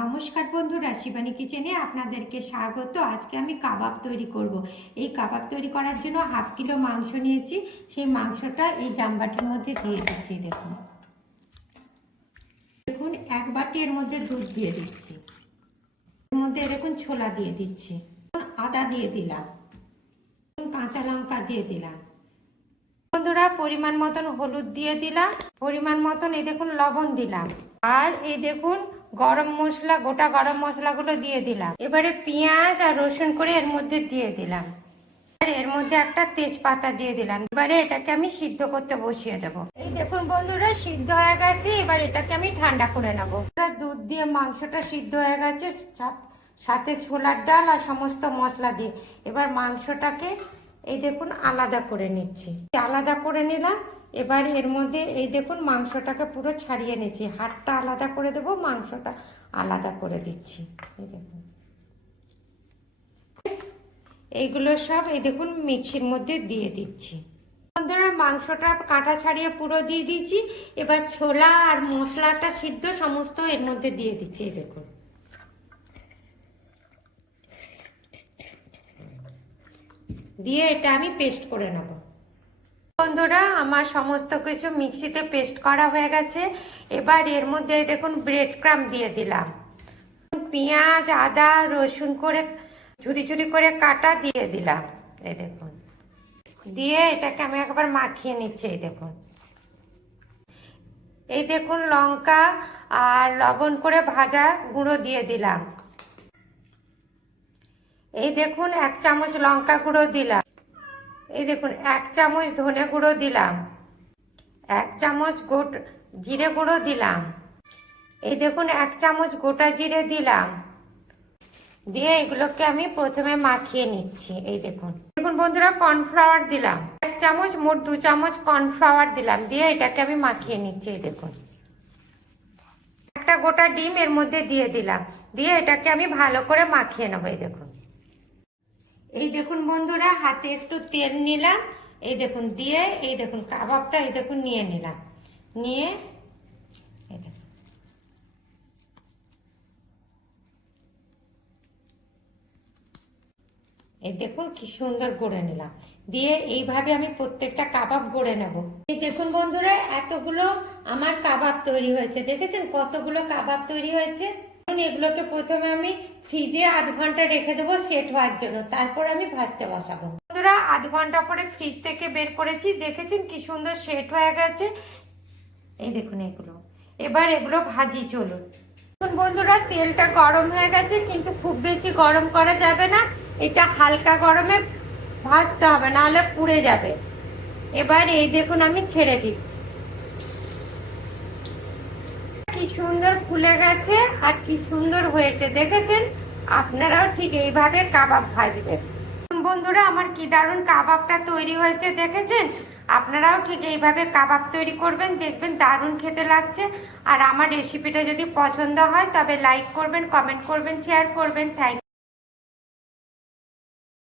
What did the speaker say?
নমস্কার বন্ধুরা, শিবানী কিচেনে আপনাদেরকে স্বাগত। আজকে আমি কাবাব তৈরি করব। এই কাবাব তৈরি করার জন্য 1/2 কিলো মাংস নিয়েছি। সেই মাংসটা এই জামবাটির মধ্যে দিয়ে দিচ্ছি। দেখুন দেখুন 1 বাটি এর মধ্যে দুধ দিয়ে দিচ্ছি। এর মধ্যে দেখুন ছোলা দিয়ে দিচ্ছি, আদা দিয়ে দিলাম, কাঁচা লঙ্কা দিয়ে দিলাম। বন্ধুরা পরিমাণ মতন হলুদ দিয়ে দিলাম, পরিমাণ মতন এই দেখুন লবণ দিলাম, আর এই দেখুন গরম মশলা, গোটা গরম মশলাগুলো দিয়ে দিলাম। এবারে পেঁয়াজ আর রসুন করে এর মধ্যে দিয়ে দিলাম, আর এর মধ্যে একটা তেজপাতা দিয়ে দিলাম। এবারে এটাকে আমি সিদ্ধ করতে বসিয়ে দেব। এই দেখুন বন্ধুরা সিদ্ধ হয়ে গেছে। এবার এটাকে আমি ঠান্ডা করে নেবো। দুধ দিয়ে মাংসটা সিদ্ধ হয়ে গেছে, সাথে ছোলার ডাল আর সমস্ত মশলা দিয়ে। এবার মাংসটাকে এই দেখুন আলাদা করে নিচ্ছি, আলাদা করে নিলাম। এবার এর মধ্যে এই দেখুন মাংসটাকে পুরো ছাড়িয়ে নিচ্ছি, হাড়টা আলাদা করে দেবো, মাংসটা আলাদা করে দিচ্ছি। এই দেখুন এইগুলো সব এই দেখুন মিক্সির মধ্যে দিয়ে দিচ্ছি। বন্ধুরা মাংসটা কাঁটা ছাড়িয়ে পুরো দিয়ে দিচ্ছি। এবার ছোলা আর মশলাটা সিদ্ধ সমস্ত এর মধ্যে দিয়ে দিচ্ছি। এই দেখুন দিয়ে এটা আমি পেস্ট করে নেব। বন্ধুরা আমার সমস্ত কিছু মিক্সিতে পেস্ট করা হয়ে গেছে। এবার এর মধ্যে দেখুন ব্রেড ক্রাম্ব দিয়ে দিলাম, পেঁয়াজ আদা রসুন করে ঝুরি ঝুরি করে কাটা দিয়ে দিলাম। এই দেখুন দিয়ে এটাকে আমি একবার মাখিয়ে নিচ্ছি। এই দেখুন লঙ্কা আর লবণ করে ভাজা গুঁড়ো দিয়ে দিলাম। এই দেখুন 1 চামচ লঙ্কা গুঁড়ো দিলাম। এই দেখুন 1 চামচ ধনে গুঁড়ো দিলাম, 1 চামচ জিরে গুঁড়ো দিলাম। এই দেখুন 1 চামচ গোটা জিরে দিলাম। দিয়ে এগুলোকে আমি প্রথমে মাখিয়ে নিচ্ছি। এই দেখুন দেখুন বন্ধুরা কর্নফ্লাওয়ার দিলাম 1 চামচ, মোট 2 চামচ কর্নফ্লাওয়ার দিলাম। দিয়ে এটাকে আমি মাখিয়ে নিচ্ছি। এই দেখুন একটা গোটা ডিম এর মধ্যে দিয়ে দিলাম, দিয়ে এটাকে আমি ভালো করে মাখিয়ে নেবো। এই দেখুন বন্ধুরা হাতে একটু তেল নিলাম, এই দেখুন দিয়ে এই দেখুন কাবাবটা এই দেখুন নিয়ে নিলাম, নিয়ে এই দেখুন কি সুন্দর গড়ে নিলাম। দিয়ে এইভাবে আমি প্রত্যেকটা কাবাব গড়ে নেব। এই দেখুন বন্ধুরা এতগুলো আমার কাবাব তৈরি হয়েছে। দেখেছেন কতগুলো কাবাব তৈরি হয়েছে। এগুলোকে প্রথমে আমি ফ্রিজে 1/2 ঘন্টা রেখে দেবো সেট হওয়ার জন্য, তারপর আমি ভাজতে বসাবো। বন্ধুরা 1/2 ঘন্টা পরে ফ্রিজ থেকে বের করেছি, দেখেছেন কি সুন্দর সেট হয়ে গেছে। এই দেখুন এগুলো, এবার এগুলো ভাজি। চলুন বন্ধুরা তেলটা গরম হয়ে গেছে, কিন্তু খুব বেশি গরম করা যাবে না, এটা হালকা গরমে ভাজতে হবে, নাহলে পুড়ে যাবে। এবার এই দেখুন আমি ছেড়ে দিচ্ছি, কি সুন্দর ফুলে গেছে আর কি সুন্দর হয়েছে। দেখেছেন আপনারাও ঠিক এইভাবে কাবাব ভাজবেন। বন্ধুরা আমার কি দারুণ কাবাবটা তৈরি হয়েছে, দেখেছেন? আপনারাও ঠিক এইভাবে কাবাব তৈরি করবেন, দেখবেন দারুণ খেতে লাগছে। আর আমার রেসিপিটা যদি পছন্দ হয় তবে লাইক করবেন, কমেন্ট করবেন, শেয়ার করবেন। থ্যাংক